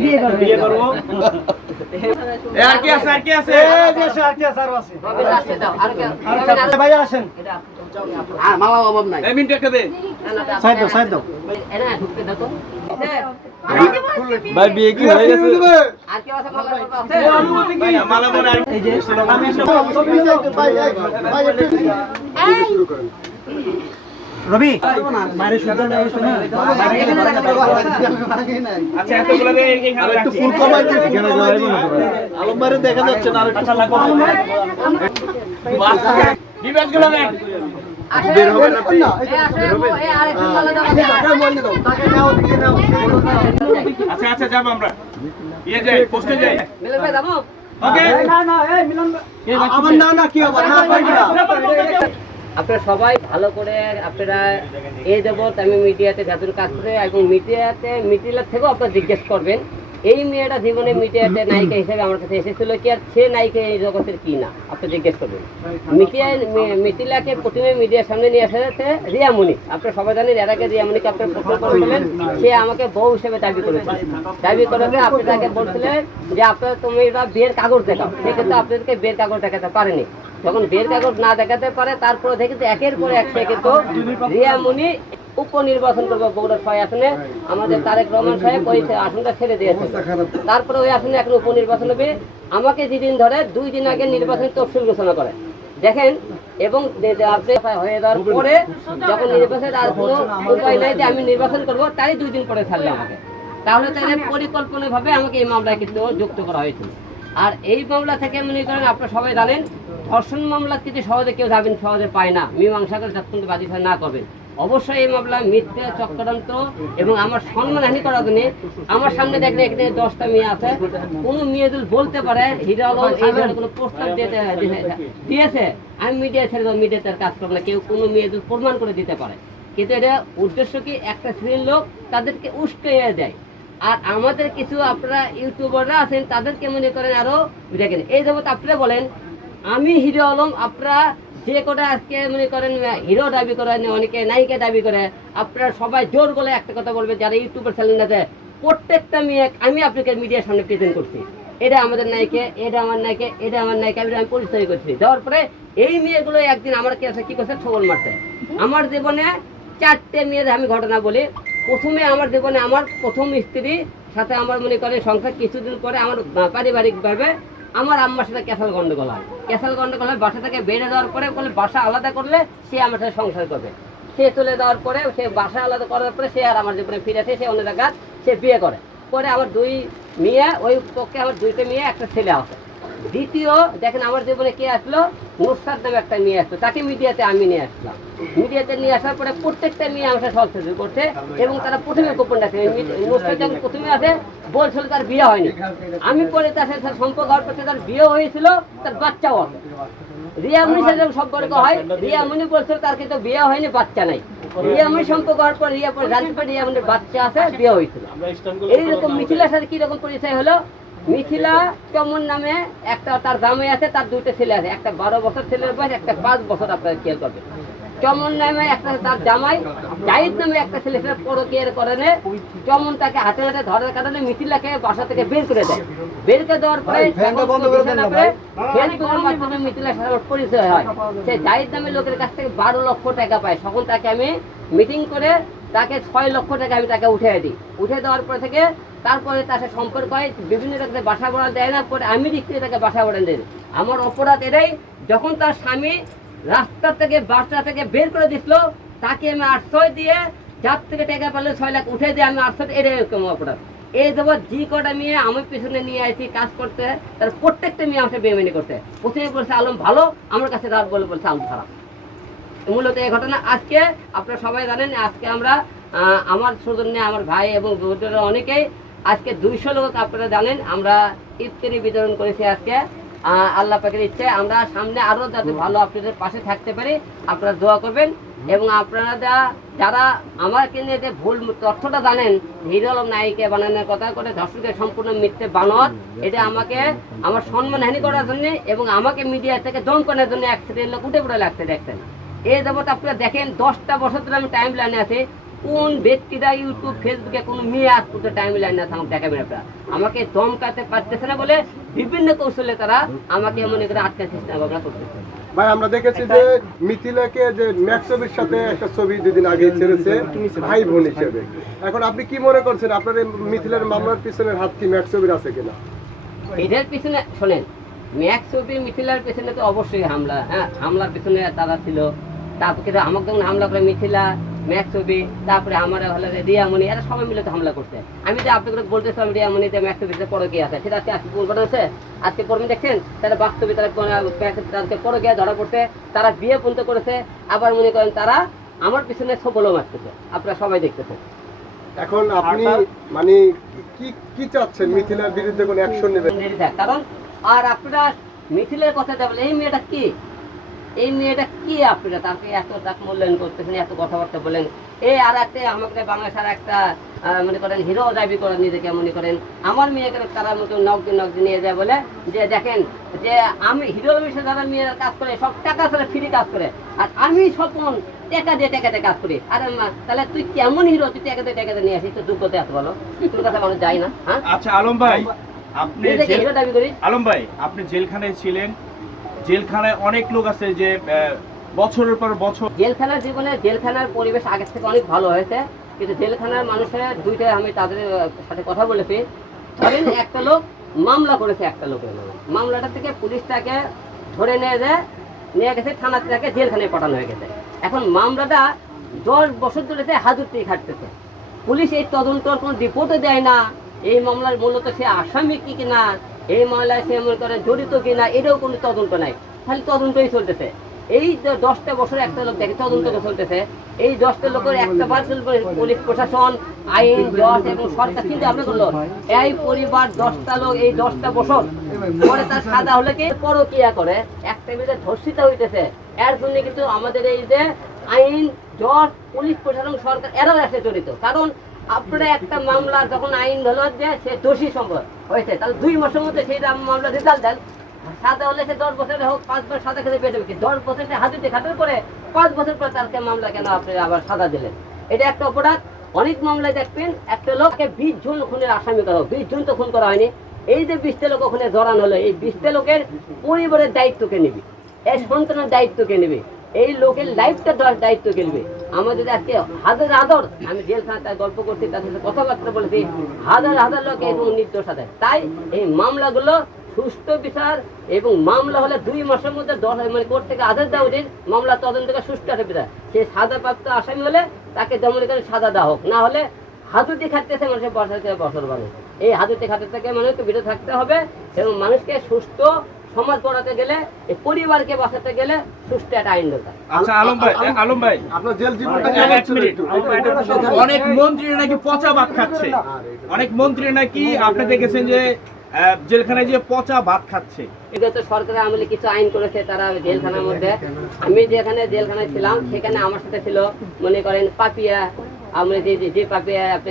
বিয়ে করব। আর কি আছে এই যে আর কি আছে আর আছে আর ভাই আসেন আর মালা অভাব নাই। এই মিনিট একটা দে সাইড দাও এরা ঢুকতে দাও তো। ভাই বিয়ে কি হয়ে গেছে আর কি আছে মালা আছে? ভাই মালা মনে এই যে আমি রবি মারে সুন্দর লাগছে না আচ্ছা এতগুলো দে এইখানে একটু ফুল কমাই দিই এখানে যাইবো না আলম মারে দেখা যাচ্ছে না আর একটু লাগবে ডিবেটগুলো দেন বের হবে না আপনি এই আরেকটা মালা দাও। আচ্ছা আচ্ছা যাব আমরা ইয়ে যাই পোস্টে যাই মিলন ভাই যাবো? ওকে না এই মিলন আমার না কি হবে না পাইবা আপনারা সবাই ভালো করে আপনারা এই যাবৎ আমি মিডিয়াতে যতটুকু কাজ করে এবং মিডিয়ার থেকেও আপনারা জিজ্ঞেস করবেন এই মেয়েটা জীবনে মিডিয়াতে নায়িকা হিসেবে আমার কাছে এসেছিল কি আর সে নায়িকা এই জগতের কি না আপনি জিজ্ঞেস করবেন। মিথিলাকে প্রথমে মিডিয়ার সামনে নিয়ে এসেছে রিয়ামণি। আপনারা সবাই জানেন এর আগে রিয়ামণিকে আপনারা প্রশ্ন করেছিলেন, সে আমাকে বউ হিসেবে দাবি করেছে। দাবি করাতে আপনি তাকে বলছিলেন যে আপনারা তুমি বিয়ের কাগজ দেখাও, সেক্ষেত্রে আপনাদেরকে বিয়ের কাগজ দেখাতে পারেনি। যখন বিয়ের কাগজ না দেখাতে পারে তারপরে দেখেছে একের পর এক সে কিন্তু রিয়ামণি উপনির্বাচন করবো বগুড়া 6 আসনে। আমাদের তারেক রহমান সাহেব ওই আসনটা ছেড়ে দিয়েছে, তারপরে ওই আসনে এখন উপনির্বাচন হবে। আমাকে যেদিন ধরে 2 দিন আগে নির্বাচনের তফসিল ঘোষণা করে দেখেন, এবং আপনি হয়ে যাওয়ার পরে যখন নির্বাচনের আর কোনো উপায় নাই যে আমি নির্বাচন করবো, তারই 2 দিন পরে ছাড়লে আমাকে। তাহলে তাদের পরিকল্পনাভাবে আমাকে এই মামলায় কিন্তু যুক্ত করা হয়েছিল। আর এই মামলা থেকে মনে করেন আপনারা সবাই জানেন ধর্ষণ মামলা কিন্তু সহজে কেউ যাবেন, সহজে পায় না। মীমাংসা করে যতক্ষণ বাদী না করবেন অবশ্যই এই মামলা মিথ্যা চক্রান্ত এবং আমার সম্মানহানি করার জন্য আমার সামনে দেখলে এখানে 10টা মেয়ে আছে, কোনো মেয়ে যদি বলতে পারে হিরো আলম এই ধরনের কোনো প্রস্তাব দিয়েছে আমি মিডিয়া ছেড়ে দেবো, মিডিয়াতে কাজ করবো না, কেউ কোনো মেয়ে যদি প্রমাণ করে দিতে পারে। কিন্তু এটা উদ্দেশ্য কি একটা শ্রেণীর লোক তাদেরকে উস্কাইয়া দেয়। আর আমাদের কিছু আপনারা ইউটিউবাররা আছেন তাদেরকে মনে করেন আরো দেখেন এই যাবত আপনারা বলেন আমি হিরো আলম, আপনারা যে কটা আজকে মনে করেন হিরো দাবি করে অনেকে নায়িকা দাবি করে, আপনারা সবাই জোর বলে একটা কথা বলবে যারা ইউটিউবের চ্যানেল আছে প্রত্যেকটা মেয়ে আমি আপনাকে মিডিয়ার সামনে প্রেজেন্ট করছি, এটা আমাদের নায়িকা, এটা আমার নায়িকা, এটা আমার নায়িকা, আমি পরিচয় করছি। দেওয়ার পরে এই মেয়েগুলো একদিন আমার কাছে কি করছে ছবল মারতে। আমার জীবনে 4টে মেয়ের আমি ঘটনা বলি। প্রথমে আমার জীবনে আমার প্রথম স্ত্রী সাথে আমার মনে করেন সংসার, কিছুদিন পরে আমার পারিবারিকভাবে আমার আম্মার সাথে ক্যাসাল গন্ডগোল হয়। ক্যাসাল গন্ডগোল হয়, বাসা থেকে বেড়ে যাওয়ার পরে বলে বাসা আলাদা করলে সে আমার সাথে সংসার করবে। সে চলে যাওয়ার পরে সে বাসা আলাদা করার পরে সে আর আমার জীবনে ফিরে আসে, সে অন্য জায়গায় সে বিয়ে করে। পরে আমার 2 মেয়ে, ওই পক্ষে আমার 2টে মেয়ে একটা ছেলে আছে। দ্বিতীয় দেখেন আমার জীবনে কে আসলো, নুসরাত নামে একটা মেয়ে আসলো, তাকে মিডিয়াতে আমি নিয়ে আসলাম। মিডিয়াতে নিয়ে আসার পরে প্রত্যেকটা মেয়ে আমার সাথে সহযোগিতা করছে এবং তারা প্রথমে গোপন রাখছে। নুসরাত যখন প্রথমে আসে বলছিল তার বিয়ে হয়নি, আমি পরে তার সাথে সম্পর্ক হওয়ার পর তার বিয়ে হয়েছিল, তার বাচ্চাও আছে। রিয়ামণির সাথে যখন সম্পর্ক হয় রিয়ামণি বলছিল তার কিন্তু বিয়ে হয়নি, বাচ্চা নাই। রিয়ামণির সম্পর্ক হওয়ার পর রিয়ামণির বাচ্চা আছে, বিয়ে হয়েছিল। এইরকম মিথিলার সাথে কিরকম পরিচয় হলো, মিথিলা চমন নামে একটা তার জামাই আছে, তার 2টে ছেলে আছে, একটা 12 বছর ছেলের বয়স, একটা 5 বছর। আপনারা খেয়াল করবেন চমন নামে একটা তার জামাই, জাহিদ নামে একটা ছেলে পরকীয়ার কারণে চমন তাকে হাতে হাতে ধরার কারণে মিথিলাকে বাসা থেকে বের করে দেয়। বের করে দেওয়ার পরে মাধ্যমে মিথিলার সাথে আমার পরিচয় হয়। সে জাহিদ নামের লোকের কাছ থেকে 12 লক্ষ টাকা পায়। তখন তাকে আমি মিটিং করে তাকে 6 লক্ষ টাকা আমি তাকে উঠে দিই। উঠে দেওয়ার পর থেকে তারপরে তার সাথে সম্পর্ক হয়, বিভিন্ন জায়গায় বাসা ভাড়া দেয় না, পরে আমি দিচ্ছি তাকে বাসা ভাড়া দেয়। আমার অপরাধ এটাই, যখন তার স্বামী রাস্তা থেকে বাসা থেকে বের করে দিছিল তাকে আমি 800 দিয়ে যার থেকে টাকা পেলে 6 লাখ উঠে দিয়ে আমি 800, এটাই অপরাধ। এই যাবৎ যে কটা মেয়ে আমার পিছনে নিয়ে আসি কাজ করতে, তার প্রত্যেকটা মেয়ে আমাকে বেইমানি করতে। প্রথমে বলছে আলম ভালো, আমার কাছে রাত বলে বলছে আলম খারাপ। মূলত এই ঘটনা আজকে আপনারা সবাই জানেন। আজকে আমরা আমার সৌজন্যে আমার ভাই এবং অনেকেই আজকে 200 লোক আপনারা জানেন আমরা ইফতারি বিতরণ করেছি আজকে। আল্লাহ পাকের ইচ্ছে আমরা সামনে আরো যাতে ভালো আপনাদের পাশে থাকতে পারি, আপনারা দোয়া করবেন। এবং আপনারা যারা আমাকে নিয়ে যে ভুল তথ্যটা জানেন হিরো আলম নায়িকা বানানোর কথা করে ধর্ষকের সম্পূর্ণ মিথ্যে বানোয়াট, এটা আমাকে আমার সম্মানহানি করার জন্য এবং আমাকে মিডিয়া থেকে দমকনের জন্য এক শ্রেণীর লোক উঠে পড়ে লাগতে দেখছেন। এই যাবত আপনারা দেখেন 10টা বছর ধরে আমি টাইম লাইনে আছি, কোন ব্যক্তিরা ইউটিউব ফেসবুকে কোনো মেয়ে আজ পর্যন্ত টাইম লাইন না থাকুক দেখাবেন আপনারা আমাকে দমকাতে পারতেছে না বলে বিভিন্ন কৌশলে তারা আমাকে মনে করে আটকে চেষ্টা ভাবনা করতেছে। ভাই আমরা দেখেছি যে মিথিলাকে যে ম্যাক্সবির সাথে একটা ছবি দুদিন আগে ছেড়েছে ভাই বোন হিসেবে, এখন আপনি কি মনে করছেন আপনার এই মিথিলার মামলার পিছনের হাত কি ম্যাক্সবির আছে কিনা? এদের পিছনে শোনেন, ম্যাক্স ছবি মিথিলার পেছনে তো অবশ্যই হামলা, হ্যাঁ হামলার পিছনে তারা ছিল। তারপরে কিন্তু আমাকে যখন হামলা করে মিথিলা, ম্যাক্স ছবি, তারপরে আমার হলো রিয়ামণি, এরা সবাই মিলে তো হামলা করছে। আমি যে আপনাকে বলতেছিলাম রিয়ামণি যে ম্যাক্স ছবিতে পরে গিয়ে আছে, সেটা আজকে পরিবর্তন হচ্ছে। আজকে পরমে দেখছেন তারা বাস্তবে তাদেরকে পরে গিয়ে ধরা পড়ছে, তারা বিয়ে পর্যন্ত করেছে, আবার মনে করেন তারা আমার পিছনে সফলও মারতেছে, আপনারা সবাই দেখতেছেন। এখন আপনি মানে কি কি চাচ্ছেন, মিথিলার বিরুদ্ধে কোনো অ্যাকশন নেবেন? কারণ আর আপনারা মিথিলের কথা বলেন, এই মেয়েটা কি, এই মেয়েটা কি, আপনারা তাকে এত তাকে মূল্যায়ন করতেছেন, এত কথাবার্তা বলেন। এই আর একটা আমাকে বাংলাদেশ আর একটা মনে করেন হিরো দাবি করেন নিজেকে, মনে করেন আমার মেয়েকে তারা মতো নকদি নিয়ে যায় বলে যে দেখেন যে আমি হিরো বিষয়ে যারা মেয়েরা কাজ করে সব টাকা ছাড়া ফ্রি কাজ করে, আর আমি স্বপন টাকা দিয়ে কাজ করি। আরে তাহলে তুই কেমন হিরো, তুই টাকা দিয়ে নিয়ে আসিস, তোর যোগ্যতা এত ভালো, তোর কাছে মানুষ যায় না? হ্যাঁ আচ্ছা আলম ভাই, আপনি হিরো দাবি করিস? আলম ভাই আপনি জেলখানায় ছিলেন, জেলখানায় অনেক লোক আছে যে বছরের পর বছর। জেলখানার জীবনে জেলখানার পরিবেশ আগের থেকে অনেক ভালো হয়েছে, কিন্তু জেলখানার মানুষের দুইটা আমি তাদের সাথে কথা বলেছি। ধরেন একটা লোক মামলা করেছে, একটা লোকের মামলাটা থেকে পুলিশ তাকে ধরে নিয়ে গেছে থানাতে, তাকে জেলখানায় পাঠানো হয়ে গেছে। এখন মামলাটা 10 বছর ধরে হাজতেই খাটতেছে, পুলিশ এই তদন্তর কোনো রিপোর্টও দেয় না। এই মামলার মূলত সে আসামি কি কিনা, এই মামলায় সে মনে করে জড়িত কিনা, এটাও কোনো তদন্ত নাই, খালি তদন্তই চলতেছে। এই 10টা বছর একটা লোক দেখে তদন্ত চলতেছে, এই 10টা লোকের একটা বার পুলিশ প্রশাসন, আইন, জজ এবং সরকার চিন্তা ভাবনা করলো এই পরিবার 10টা লোক এই 10টা বছর পরে তার সাদা হলে কি পরকিয়া করে একটা বিধে ধর্ষিত হইতেছে। এর জন্য কিন্তু আমাদের এই যে আইন, জজ, পুলিশ প্রশাসন, সরকার এরাও এসে জড়িত। কারণ আপনারা একটা মামলা যখন আইন হলো যে সে দোষী সম্ভব হয়েছে, তাহলে 2 মাসের মধ্যে সেই মামলা রেজাল্ট দেন। সাদা হলে সে 10 বছরে হোক 5 বছর সাদা খেতে পেয়ে যাবে, 10 বছর হাজতে খাটার পরে 5 বছর পর তাকে মামলা কেন আপনি আবার সাদা দিলেন? এটা একটা অপরাধ। অনেক মামলায় দেখবেন একটা লোককে 20 জন খুনের আসামি করা, 20 জন তো খুন করা হয়নি। এই যে 20টা লোক ওখানে জড়ানো হলো, এই 20টা লোকের পরিবারের দায়িত্বকে নেবে, এই সন্তানের দায়িত্বকে নেবে, এই লোকের লাইফটা দায়িত্বকে নেবে। আমাদের আজকে হাজার আমি জেলখানাতে গল্প করছি, তার সাথে কথাবার্তা বলেছি, হাজার লোক এবং নির্দোষ আছে। তাই এই মামলাগুলো সুস্থ বিচার এবং মামলা হলে 2 মাসের মধ্যে 10 কোর্ট থেকে আদেশ দেওয়া উচিত, মামলা তদন্ত থেকে সুস্থ একটা বিচার। সে সাজা প্রাপ্ত আসামি হলে তাকে যেমন করে সাজা দেওয়া হোক, না হলে হাজতে খাটতেছে মানুষের বছর বাড়ে। এই হাজতে খাটতে থেকে মানুষকে বিরত থাকতে হবে এবং মানুষকে সুস্থ সমাজ গড়াতে গেলে, এই পরিবারকে বাঁচাতে গেলে সুস্থ একটা আইন দরকার। আচ্ছা আলম ভাই আপনার জেল জীবনটা কেমন ছিল? অনেক মন্ত্রী নাকি পচা ভাত খাচ্ছে, অনেক মন্ত্রী নাকি আপনি দেখেছেন যে জেলখানায় যে পচা ভাত খাচ্ছে। এটা তো সরকারের আমলে কিছু আইন করেছে তারা জেলখানার মধ্যে। আমি যেখানে জেলখানায় ছিলাম সেখানে আমার সাথে ছিল মনে করেন পাপিয়া, আমরা যে পাপিয়া আপনি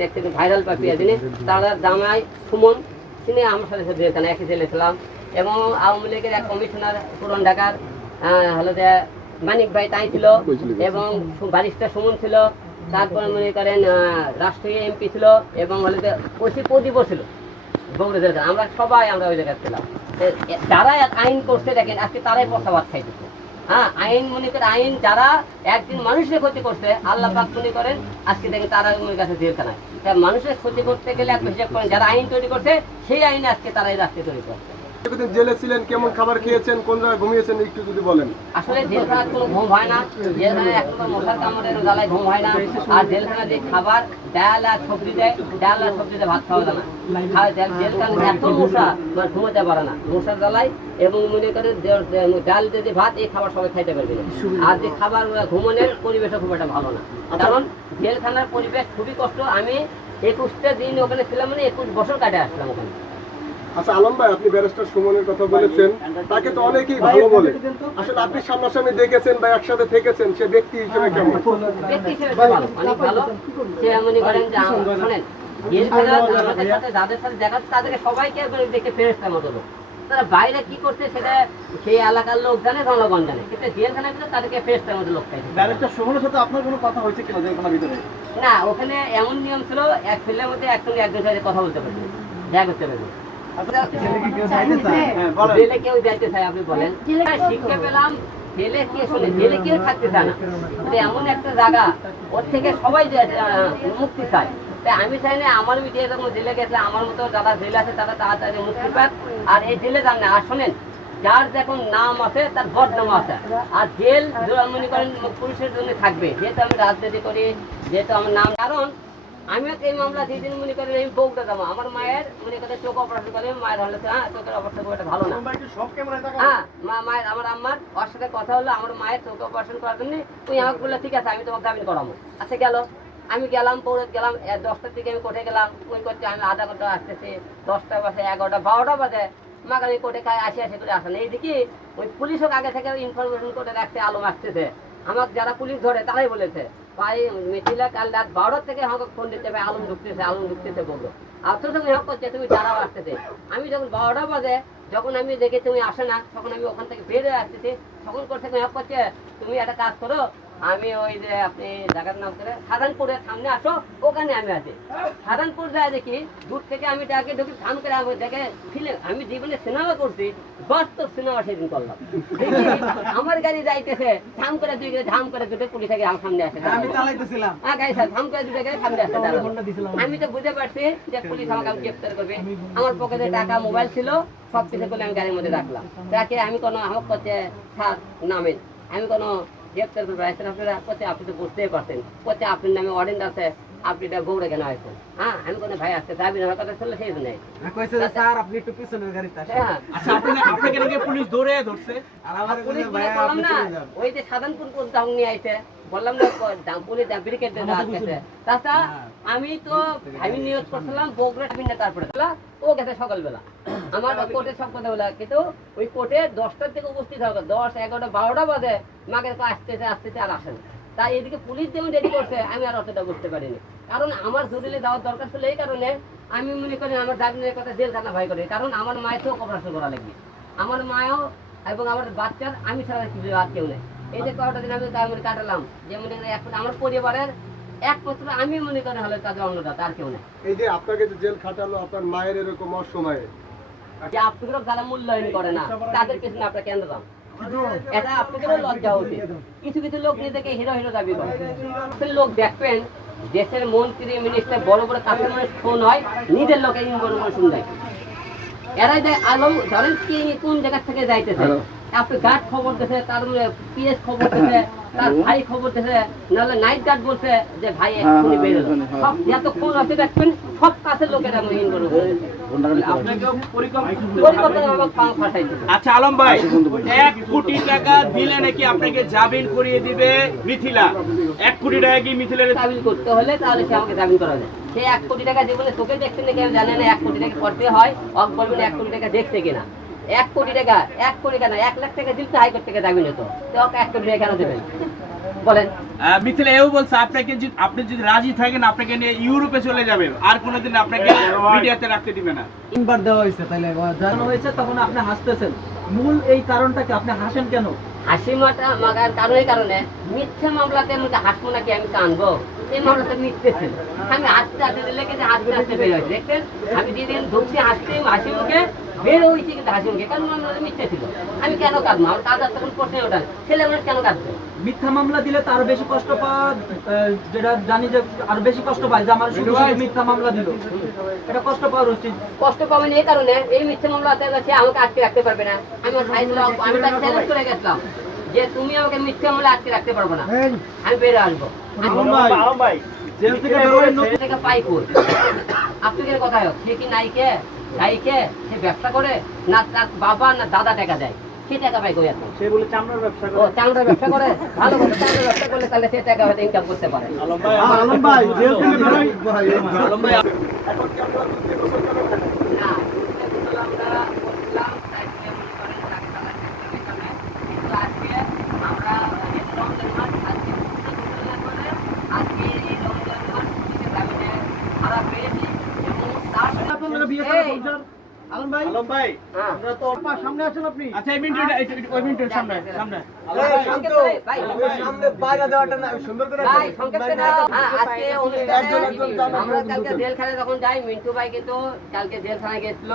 দেখছেন ভাইরাল পাপিয়া, যিনি তার জামাই সুমন, তিনি আমার সাথে জেলখানে একই জেলে ছিলাম। এবং আওয়ামী লীগের এক কমিশনার পুরান ঢাকার হলো যে মানিক ভাই তাই ছিল, এবং ব্যারিস্টার সুমন ছিল, তারপর মনে করেন রাষ্ট্রীয় এমপি ছিল, এবং হলো যে ওসি প্রদীপও ছিল। আমরা সবাই আমরা ওই জায়গায় ছিলাম। যারা আইন করছে দেখেন আজকে তারাই পচাবাদ খাইতেছে। হ্যাঁ আইন মনে করে আইন যারা একদিন মানুষের ক্ষতি করছে, আল্লাহ পাক মনে করেন আজকে দেখেন তারা মনে কাছে জেলখানায়। তাই মানুষের ক্ষতি করতে গেলে একটা হিসাব করেন, যারা আইন তৈরি করছে সেই আইনে আজকে তারাই রাস্তায় তৈরি করছে। জেলে ছিলেন, কেমন খাবার খেয়েছেন, কোন জায়গায় ঘুমিয়েছেন একটু যদি বলেন। আসলে জেলখানার কোনো ঘুম হয় না, জেলখানায় একটা মশার কামড়ের জ্বালায় ঘুম হয় না। আর জেলখানা যে খাবার ডাল আর সবজি দেয়, ডাল আর সবজিতে ভাত খাওয়া যায় না। জেলখানা এত মশা মানে ঘুমাতে পারে না মশার জ্বালায়, এবং মনে করেন ডাল যে ভাত এই খাবার সবাই খাইতে পারবে না। আর যে খাবার ঘুমানোর পরিবেশও খুব একটা ভালো না, কারণ জেলখানার পরিবেশ খুবই কষ্ট। আমি 21টা দিন ওখানে ছিলাম, মানে 21 বছর কাটে আসলাম ওখানে। আচ্ছা আলম ভাই, আপনি ব্যারিস্টার সুমনের কথা বলেছেন, তাকে তো অনেকেই ভালো বলে। আসলে আপনি সামনাসামনি দেখেছেন বা একসাথে থেকেছেন, সে ব্যক্তি হিসেবে কেমন? ব্যক্তি হিসেবে ভালো, অনেক ভালো। সে মনে করেন যে শোনেন, যাদের সাথে দেখা তাদেরকে সবাইকে দেখে ফেরেশতার মতো লোক। তারা বাইরে কি করছে সেটা সেই এলাকার লোক জানে, জনগণ জানে, কিন্তু জেলখানার ভিতরে তাদেরকে ফেসটার মধ্যে লোক পাইছে। ব্যারিস্টার সুমনের সাথে আপনার কোনো কথা হয়েছে কিনা জেলখানার ভিতরে? না, ওখানে এমন নিয়ম ছিল এক ছেলের মধ্যে একসঙ্গে একজন সাথে কথা বলতে পারবে, দেখা করতে পারবে। জেলে কেউ যাইতে চায় আপনি বলেন? শিক্ষা পেলাম জেলে কে শুনে, জেলে কেউ থাকতে চায় না, এমন একটা জায়গা ওর থেকে সবাই মুক্তি চায়। তাই আমি চাই না আমার মিডিয়া যখন জেলে গেছে আমার মতো যারা জেলে আছে তারা তাড়াতাড়ি মুক্তি পাক। আর এই জেলে যান না, আর শোনেন যার যখন নাম আছে তার বদনাম আছে। আর জেল মনে করেন পুলিশের জন্য থাকবে, যেহেতু আমি রাজনীতি করি, যেহেতু আমার নাম, কারণ আমি এই মামলা যেদিন মনে করেন আমি বউটা যাবো, আমার মায়ের মনে করেন চোখ অপারেশন করে, মায়ের হলে হ্যাঁ চোখের অবস্থা খুব একটা ভালো না, হ্যাঁ মায়ের আমার আম্মার ওর সাথে কথা হলো আমার মায়ের চোখ অপারেশন করার জন্য, তুই আমাকে বললে ঠিক আছে আমি তোমাকে জামিন করাবো। আচ্ছা গেল, আমি গেলাম, পৌরত গেলাম, 10টার দিকে আমি কোর্টে গেলাম, ওই করতে আমি আধা ঘন্টা আসতেছি, 10টা বাজে 11টা 12টা বাজে, মাকে আমি কোর্টে আসি করে আসেন। এইদিকে ওই পুলিশও আগে থেকে ইনফরমেশন করে রাখতে আলম আসতেছে, আমাকে যারা পুলিশ ধরে তারাই বলেছে ভাই মিথিলা কাল রাত 12টা থেকে আমাকে ফোন দিতে ভাই আলম ঢুকতেছে বললো। অথচ তুমি করছে তুমি তারাও আসতেছে। আমি যখন 12টা বাজে যখন আমি দেখি তুমি আসে না, তখন আমি ওখান থেকে বের হয়ে আসতেছি, তখন করছে করছে তুমি একটা কাজ করো, আমি ওই যে আপনি জায়গার নাম করে সাধারণপুরের সামনে আসো, ওখানে আমি আছি। সাধারণপুর যায় দেখি দূর থেকে আমি ডাকে ঢুকি, থাম করে আমি দেখে ফিলে আমি জীবনে সিনেমা করছি, বাস্তব সিনেমা সেদিন করলাম। দেখি আমার গাড়ি যাইতেছে, থাম করে দুই ধাম করে দুটো পুলিশ আগে আমার সামনে আসে, আমি চালাইতেছিলাম, হ্যাঁ গাড়ি থাম করে দুটো গাড়ি সামনে আসে। আমি তো বুঝতে পারছি যে পুলিশ আমাকে গ্রেফতার করবে। আমার পকেটে টাকা মোবাইল ছিল, সব কিছু করে আমি গাড়ির মধ্যে রাখলাম। তাকে আমি কোনো আমাকে করছে স্যার নামেন, আমি কোনো গ্রেফতার করবো আসছেন আপনারা করছে, আপনি তো বুঝতেই পারছেন করছে আপনার নামে ওয়ারেন্ট আছে, আপনি এটা গৌড়ে কেন আসছেন? হ্যাঁ আমি কোনো ভাই আসতে যাবি না, আমার কথা শুনলে সেই জন্য স্যার আপনি একটু পিছনের গাড়িতে আসেন। হ্যাঁ আচ্ছা আপনাকে নাকি পুলিশ ধরে ধরছে? আর আমার পুলিশ বললাম না, ওই যে সাধারণপুর কোথাও নিয়ে আইছে, বললাম না পুলিশ ব্রিকেট আসতেছে। তাছাড়া আমি তো আমি নিয়োগ করছিলাম বগুড়া ভিন্ন, তারপরে ও গেছে সকালবেলা, আমার কোর্টে সব কথা বলা, কিন্তু ওই কোর্টে 10টার থেকে উপস্থিত হবে, 10, 11, 12টা বাজে মাকে আসতেছে আর আসেন। তাই এদিকে পুলিশ যেমন রেডি করছে আমি আর অতটা বুঝতে পারিনি, কারণ আমার জরুরি যাওয়ার দরকার ছিল। এই কারণে আমি মনে করি আমার জামিনের কথা জেলখানা ভয় করি, কারণ আমার মায়ের চোখ অপারেশন করা লাগবে, আমার মায়ও এবং আমার বাচ্চার আমি ছাড়া আর কেউ নেই। এই যে কয়টা দিন আমি কাটালাম, যেমন এখন আমার পরিবারের একমাত্র আমি মনে করি হলে তাদের অন্যটা, তার কেউ নেই। এই যে আপনাকে যে জেল খাটালো আপনার মায়ের এরকম অসময়ে, যে আপনাদেরও যারা মূল্যায়ন করে না তাদের পিছনে আপনারা কেন যান? এটা আপনাদেরও লজ্জা উচিত। কিছু কিছু লোক নিজেকে হিরো হিরো দাবি করে, লোক দেখবেন দেশের মন্ত্রী মিনিস্টার বড় বড় কাছের মানুষ ফোন হয়, নিজের লোকে বড় বড় শুনবে, এরাই দেয় আলম ধরেন কি কোন জায়গা থেকে যাইতেছে, আপনি গার্ড খবর দিতে, তার পিএস খবর দিতে, তার ভাই খবর দিতে, নাহলে নাইট গার্ড বলছে যে ভাই এক্ষুনি বেরোলো, সব যত ফোন আছে দেখবেন সব কাছের লোকেরা মহিন করে আচ্ছা আলম ভাই, 1 কোটি টাকা দিলে নাকি আপনাকে জামিন করিয়ে দিবে মিথিলা। 1 কোটি টাকা কি মিথিলার জামিন করতে হলে তাহলে সে আমাকে জামিন করা যায়। সে 1 কোটি টাকা জীবনে চোখে দেখছে নাকি আমি জানি না, 1 কোটি টাকা করতে হয় অক বলবেন 1 কোটি টাকা দেখছে কিনা। 1 কোটি টাকা 1 কোটি টাকা না 1 লাখ টাকা দিলে হাইকোর্ট থেকে জামিন হতো, তো 1 কোটি টাকা কেন দেবেন বলেন? মিথিলা এও বলছে আপনি যদি রাজি থাকেন আপনাকে নিয়ে ইউরোপে চলে যাবে, আর কোনোদিন আপনাকে মিডিয়াতে রাখতে দিবে না। 3 বার দেওয়া হয়েছে, তাইলে জানানো হয়েছে, তখন আপনি হাসতেছেন, মূল এই কারণটা কি? আপনি হাসেন কেন? হাসি মাগার কারণে মিথ্যা মামলাতে হাসবো নাকি আমি কানবো? এই মামলাতে মিথ্যে ছিল, আমি আস্তে আস্তে লেগে আস্তে বের হয়েছে। দেখছেন আমি যেদিন ঢুকছি হাসি মুখে বের হয়েছি, কিন্তু হাসি মুখে, কারণ মামলাটা মিথ্যে ছিল। আমি কেন কাঁদবো? আমার কাজ তখন প্রশ্ন ওঠা, ছেলে মানুষ কেন কাঁদবে? মিথ্যা মামলা দিলে তো আরো বেশি কষ্ট পাওয়া, যেটা জানি যে আরো বেশি কষ্ট পায়, যে আমার শুধু মিথ্যা মামলা দিল, এটা কষ্ট পাওয়ার উচিত। কষ্ট পাবেন এই কারণে, এই মিথ্যা মামলাতে সে আমাকে আটকে রাখতে পারবে না। আমি আমি তাকে চ্যালেঞ্জ করে গেছিলাম যে তুমি আমাকে মিথ্যা মামলা আটকে রাখতে পারবো না, আমি বেরো আসবো। জেল থেকে পাই কই আপনি কেন কথা হোক, সে কি নাইকে গাইকে সে ব্যবসা করে না, তার বাবা না দাদা টাকা দেয়, সে টাকা পাই কই এখন? সে বলে চামড়ার ব্যবসা ও চামড়ার ব্যবসা করে, ভালো করে চামড়ার ব্যবসা করলে তাহলে সে টাকা হয়তো ইনকাম করতে পারে। আলম ভাই জেল থেকে বেরোয় আলম ভাই না, আমরা বলছিলাম আজকে মনে করেন কিন্তু আজকে আমরা রমজান মাস আজকে এই রমজান মাস থেকে জামিনে খারাপ পেয়েছি এবং তার আলম ভাই হ্যাঁ। আমরা তো সামনে আছেন আপনি আচ্ছা এই মিনিটটা ওই মিনিটের সামনে সামনে সংক্ষেপে ভাই, সামনে বাইরে দেওয়াটা না সুন্দর করে ভাই, সংক্ষেপে না। আজকে অনুষ্ঠানে আমরা কালকে জেলখানায় যখন যাই, মিন্টু ভাই কিন্তু কালকে জেলখানায় গেছিল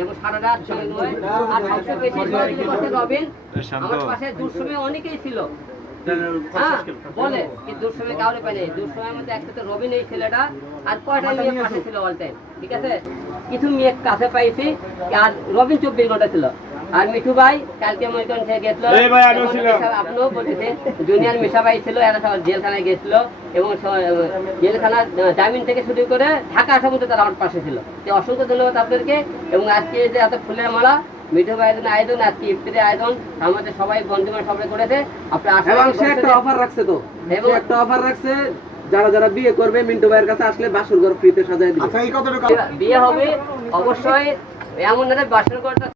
এবং সারা রাত সময় আর সবচেয়ে বেশি সহযোগী করছে রবিন। আমার পাশে দুঃসময়ে অনেকেই ছিল, হ্যাঁ বলে কি দুঃসময় কাউরে পাইনি, দুঃসময়ের মধ্যে একসাথে রবিন এই ছেলেটা আর কয়টা মেয়ে পাশে ছিল অল টাইম, ঠিক আছে। কিছু মেয়ে কাছে পাইছি আর রবিন 24 ঘন্টা ছিল। আর মিঠু ভাই কালকে ময়দান থেকে গেছিল, এই ভাই, আমিও ছিলাম। আপনিও বলতেছেন জুনিয়র মিশা ভাই ছিল, এরা সব জেলখানায় গেছিল এবং জেলখানা জামিন থেকে শুরু করে ঢাকা আসা পর্যন্ত তারা আমার পাশে ছিল। তো অসংখ্য ধন্যবাদ আপনাদেরকে। এবং আজকে যে এত ফুলের মালা মিঠু ভাইয়ের আয়োজন, আজকে ইফতারের আয়োজন আমাদের সবাই বন্ধুরা সবাই করেছে। আপনি এবং সে একটা অফার রাখছে তো, এবং সে একটা অফার রাখছে, যারা যারা বিয়ে করবে মিন্টু ভাইয়ের কাছে আসলে বাসর ঘর ফ্রিতে সাজায় দিবে। আচ্ছা এই কথাটা বিয়ে হবে অবশ্যই এমন না বাসর ঘরটা